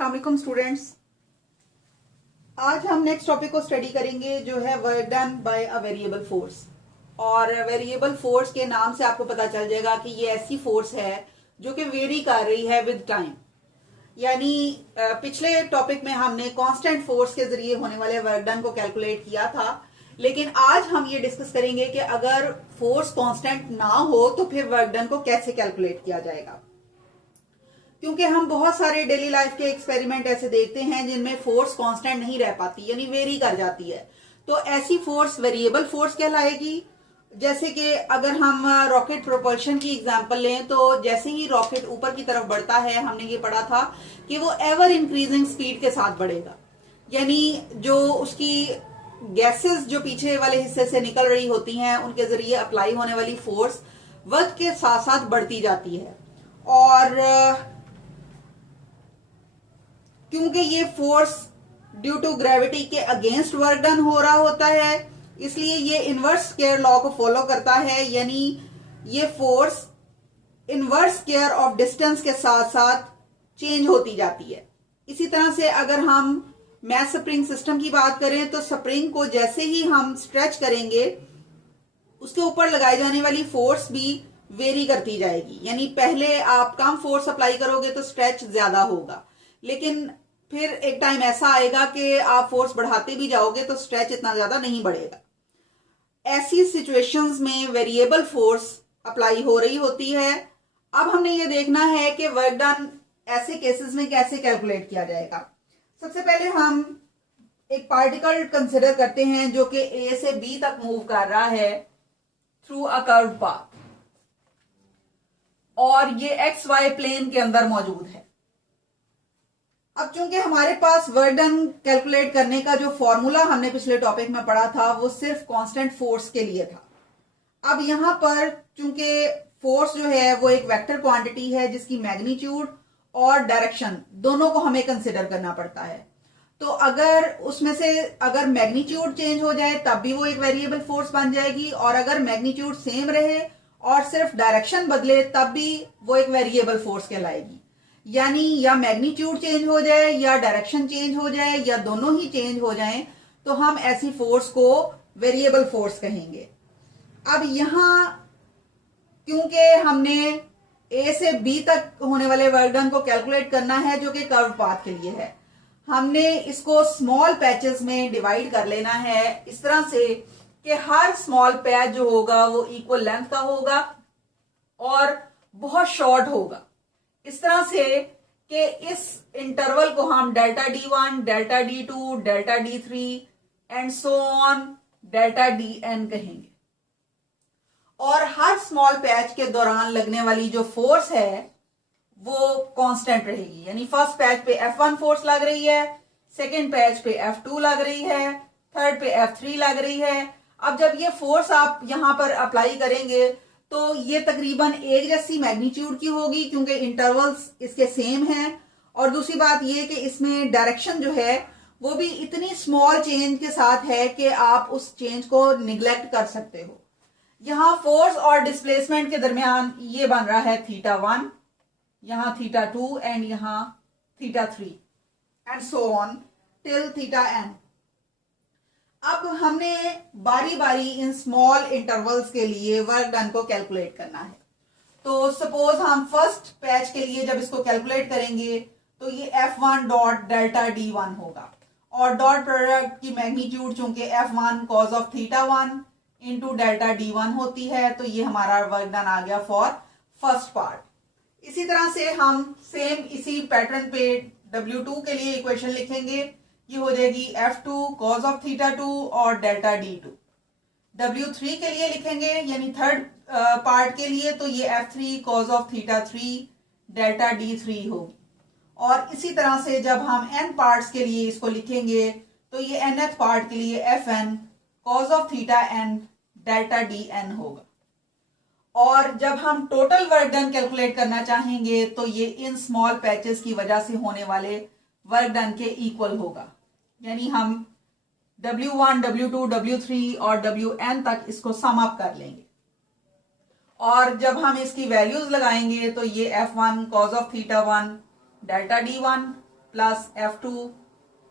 अस्सलाम वालेकुम स्टूडेंट्स। आज हम नेक्स्ट टॉपिक को स्टडी करेंगे जो है work done by a variable force. और वेरिएबल फोर्स के नाम से आपको पता चल जाएगा कि ये ऐसी फोर्स है जो कि वेरी कर रही है विद टाइम। यानी पिछले टॉपिक में हमने कांस्टेंट फोर्स के जरिए होने वाले वर्क डन को कैलकुलेट किया था, लेकिन आज हम ये डिस्कस करेंगे कि अगर फोर्स कांस्टेंट ना हो तो फिर वर्क डन को कैसे कैलकुलेट किया जाएगा। क्योंकि हम बहुत सारे डेली लाइफ के एक्सपेरिमेंट ऐसे देखते हैं जिनमें फोर्स कांस्टेंट नहीं रह पाती, यानी वेरी कर जाती है। तो ऐसी फोर्स वेरिएबल फोर्स कहलाएगी। जैसे कि अगर हम रॉकेट प्रोपल्शन की एग्जांपल लें तो जैसे ही रॉकेट ऊपर की तरफ बढ़ता है, हमने ये पढ़ा था कि वो एवर इंक्रीजिंग स्पीड के साथ बढ़ेगा। यानी जो उसकी गैसेस जो पीछे वाले हिस्से से निकल रही होती हैं उनके जरिए अप्लाई होने वाली फोर्स वक्त के साथ साथ बढ़ती जाती है। और क्योंकि ये फोर्स ड्यू टू ग्रेविटी के अगेंस्ट वर्क डन हो रहा होता है, इसलिए ये इनवर्स स्क्वायर लॉ को फॉलो करता है। यानी ये force inverse square of distance के साथ साथ चेंज होती जाती है। इसी तरह से अगर हम मैस स्प्रिंग सिस्टम की बात करें तो स्प्रिंग को जैसे ही हम स्ट्रेच करेंगे उसके ऊपर लगाई जाने वाली फोर्स भी वेरी करती जाएगी। यानी पहले आप कम फोर्स अप्लाई करोगे तो स्ट्रेच ज्यादा होगा, लेकिन फिर एक टाइम ऐसा आएगा कि आप फोर्स बढ़ाते भी जाओगे तो स्ट्रेच इतना ज्यादा नहीं बढ़ेगा। ऐसी सिचुएशंस में वेरिएबल फोर्स अप्लाई हो रही होती है। अब हमने ये देखना है कि वर्क डन ऐसे केसेस में कैसे कैलकुलेट किया जाएगा। सबसे पहले हम एक पार्टिकल कंसिडर करते हैं जो कि ए से बी तक मूव कर रहा है थ्रू अ कर्व्ड पाथ, और ये एक्स वाई प्लेन के अंदर मौजूद है। अब चूंकि हमारे पास वर्क डन कैलकुलेट करने का जो फॉर्मूला हमने पिछले टॉपिक में पढ़ा था वो सिर्फ कांस्टेंट फोर्स के लिए था। अब यहां पर चूंकि फोर्स जो है वो एक वेक्टर क्वांटिटी है जिसकी मैग्नीट्यूड और डायरेक्शन दोनों को हमें कंसिडर करना पड़ता है। तो अगर उसमें से अगर मैग्नीट्यूड चेंज हो जाए तब भी वो एक वेरिएबल फोर्स बन जाएगी, और अगर मैग्नीट्यूड सेम रहे और सिर्फ डायरेक्शन बदले तब भी वो एक वेरिएबल फोर्स कहलाएगी। यानी या मैग्नीट्यूड चेंज हो जाए या डायरेक्शन चेंज हो जाए या दोनों ही चेंज हो जाएं तो हम ऐसी फोर्स को वेरिएबल फोर्स कहेंगे। अब यहां क्योंकि हमने ए से बी तक होने वाले वर्क डन को कैलकुलेट करना है जो कि कर्व पाथ के लिए है, हमने इसको स्मॉल पैचेस में डिवाइड कर लेना है इस तरह से कि हर स्मॉल पैच जो होगा वो इक्वल लेंथ का होगा और बहुत शॉर्ट होगा। इस तरह से कि इस इंटरवल को हम delta D1, delta D2, delta D3 and so on delta DN कहेंगे। और हर स्मॉल पैच के दौरान लगने वाली जो फोर्स है वो कांस्टेंट रहेगी। यानी फर्स्ट पैच पे F1 फोर्स लग रही है, सेकेंड पैच पे F2 लग रही है, थर्ड पे F3 लग रही है। अब जब ये फोर्स आप यहां पर अप्लाई करेंगे तो ये तकरीबन एक जैसी मैग्नीट्यूड की होगी क्योंकि इंटरवल्स इसके सेम हैं। और दूसरी बात ये कि इसमें डायरेक्शन जो है वो भी इतनी स्मॉल चेंज के साथ है कि आप उस चेंज को निग्लेक्ट कर सकते हो। यहां फोर्स और डिस्प्लेसमेंट के दरमियान ये बन रहा है θ1, यहां θ2 एंड यहां θ3 and so on till θn। अब हमने बारी बारी इन स्मॉल इंटरवल्स के लिए वर्क डन को कैलकुलेट करना है। तो सपोज हम फर्स्ट पैच के लिए जब इसको कैलकुलेट करेंगे तो ये F1 डॉट डेल्टा D1 होगा, और डॉट प्रोडक्ट की मैग्नीट्यूड चूंकि F1 cause of θ1 into delta D1 होती है, तो ये हमारा वर्क डन आ गया फॉर फर्स्ट पार्ट। इसी तरह से हम सेम इसी पैटर्न पे W2 के लिए इक्वेशन लिखेंगे। ये हो जाएगी F2 cos ऑफ θ2 और डेल्टा D2। W3 के लिए लिखेंगे यानी थर्ड पार्ट के लिए, तो ये F3 cos of θ3 delta D3 होगी। और इसी तरह से जब हम n पार्ट्स के लिए इसको लिखेंगे तो ये nth पार्ट के लिए Fn cos of θn delta DN होगा। और जब हम टोटल वर्क डन कैलकुलेट करना चाहेंगे तो ये इन स्मॉल पैचेस की वजह से होने वाले वर्क डन के इक्वल होगा। यानी हम W1, W2, W3 और Wn तक इसको सम अप कर लेंगे। और जब हम इसकी वैल्यूज लगाएंगे तो ये F1 cos ऑफ θ1 डेल्टा D1 plus F2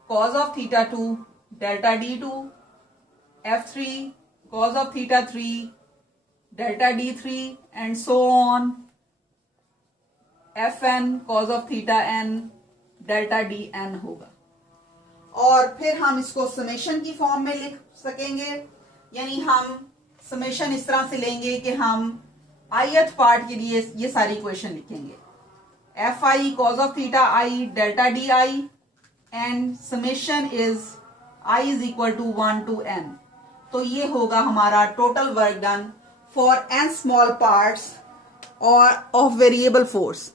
cos of theta 2 delta D2, F3 cos of theta 3 delta D3 and so on, Fn cos of theta n delta Dn होगा। और फिर हम इसको समेशन की फॉर्म में लिख सकेंगे, यानी हम समेशन इस तरह से लेंगे कि हम ith पार्ट के लिए ये सारी इक्वेशन लिखेंगे, Fi cos of theta I delta Di and summation is I is equal to 1 to n। तो ये होगा हमारा total work done for n small parts और ऑफ वेरिएबल फोर्स।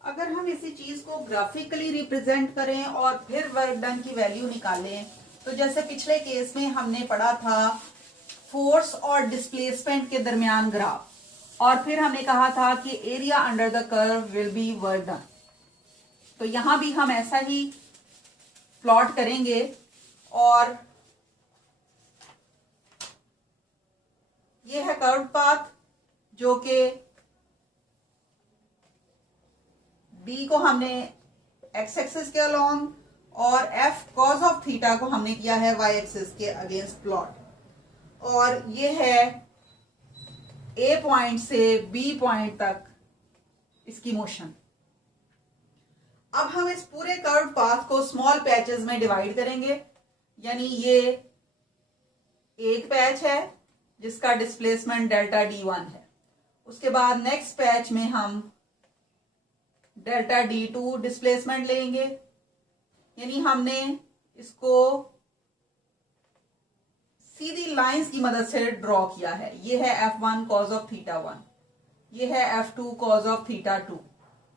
अगर हम इसी चीज को ग्राफिकली रिप्रेजेंट करें और फिर वर्क डन की वैल्यू निकालें, तो जैसे पिछले केस में हमने पढ़ा था फोर्स और डिस्प्लेसमेंट के दरमियान ग्राफ, और फिर हमने कहा था कि area under the curve will be work done. तो यहां भी हम ऐसा ही प्लॉट करेंगे और ये है कर्व पाथ जो कि B को हमने x एक्सिस के अलोंग और F cos ऑफ थीटा को हमने किया है y एक्सिस के अगेंस्ट प्लॉट, और ये है A पॉइंट से B पॉइंट तक इसकी मोशन। अब हम इस पूरे कर्व पाथ को स्मॉल पैचेस में डिवाइड करेंगे, यानी ये एक पैच है जिसका डिस्प्लेसमेंट डेल्टा D1 है, उसके बाद नेक्स्ट पैच में हम डेल्टा D2 डिस्प्लेसमेंट लेंगे, यानी हमने इसको सीधी लाइंस की मदद से ड्रॉ किया है। ये है F1 cos ऑफ थीटा 1, ये है F2 cos ऑफ थीटा 2,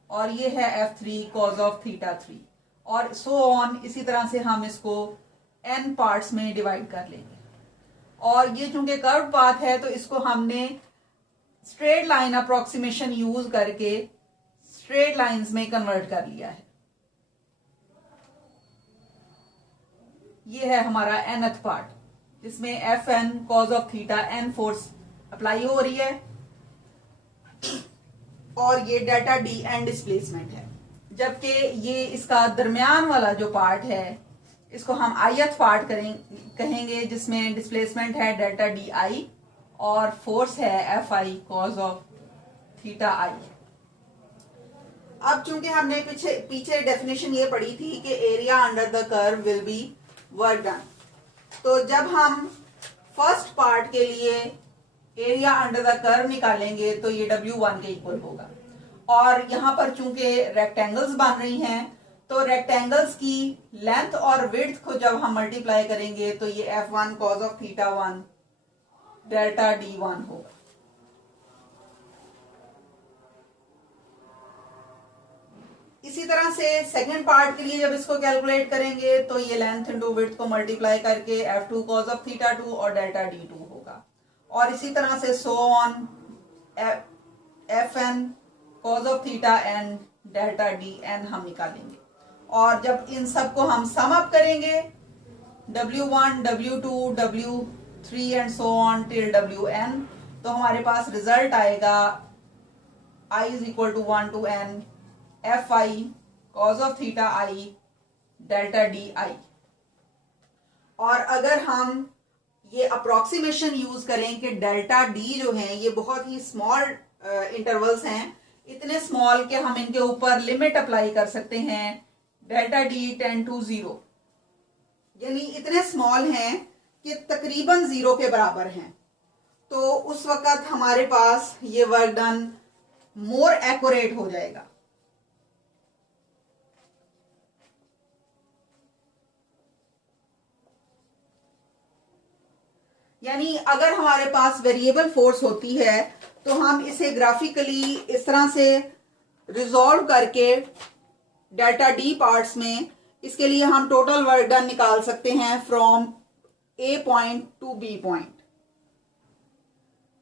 और ये है F3 cos ऑफ थीटा 3, और सो ऑन। इसी तरह से हम इसको n पार्ट्स में डिवाइड कर लेंगे, और ये चूंकि कर्व पाथ है तो इसको हमने स्ट्रेट लाइन अप्रोक्सीमेशन यूज करके स्ट्रेट लाइंस में कन्वर्ट कर लिया है। ये है हमारा nth पार्ट जिसमें Fn cos of theta n force apply हो रही है, और ये डेल्टा Dn डिस्प्लेसमेंट है, जबकि ये इसका दरमियान वाला जो पार्ट है इसको हम ith पार्ट कहेंगे, जिसमें डिस्प्लेसमेंट है डेल्टा Di और फोर्स है Fi cos of theta I। अब चूंकि हमने पीछे डेफिनेशन ये पढ़ी थी कि area under the curve will be work done, तो जब हम फर्स्ट पार्ट के लिए एरिया अंडर द कर्व निकालेंगे तो ये W1 के इक्वल होगा, और यहां पर चूंकि रेक्टेंगल्स बन रही हैं तो रेक्टेंगल्स की लेंथ और विड्थ को जब हम मल्टीप्लाई करेंगे तो ये F1 cos of theta 1 delta D1 होगा। इसी तरह से सेकंड पार्ट के लिए जब इसको कैलकुलेट करेंगे तो ये लेंथ इनटू विड्थ को मल्टीप्लाई करके F2 cos ऑफ थीटा 2 और डेल्टा D2 होगा, और इसी तरह से so on Fn cos of theta n delta Dn हम निकालेंगे, और जब इन सब को हम सम अप करेंगे W1 W2 W3 and so on till Wn, तो हमारे पास रिजल्ट आएगा I is equal to 1 to n Fi cos of theta I delta Di। और अगर हम ये अप्रोक्सीमेशन यूज करें कि डेल्टा D जो है ये बहुत ही स्मॉल इंटरवल्स हैं, इतने स्मॉल कि हम इनके ऊपर लिमिट अप्लाई कर सकते हैं डेल्टा D टेंड टू 0, यानी इतने स्मॉल हैं कि तकरीबन 0 के बराबर हैं, तो उस वक्त हमारे पास ये वर्क डन मोर एक्यूरेट हो जाएगा। यानी अगर हमारे पास वेरिएबल फोर्स होती है तो हम इसे ग्राफिकली इस तरह से रिजॉल्व करके डेल्टा डी पार्ट्स में इसके लिए हम टोटल वर्क डन निकाल सकते हैं from A point to B point.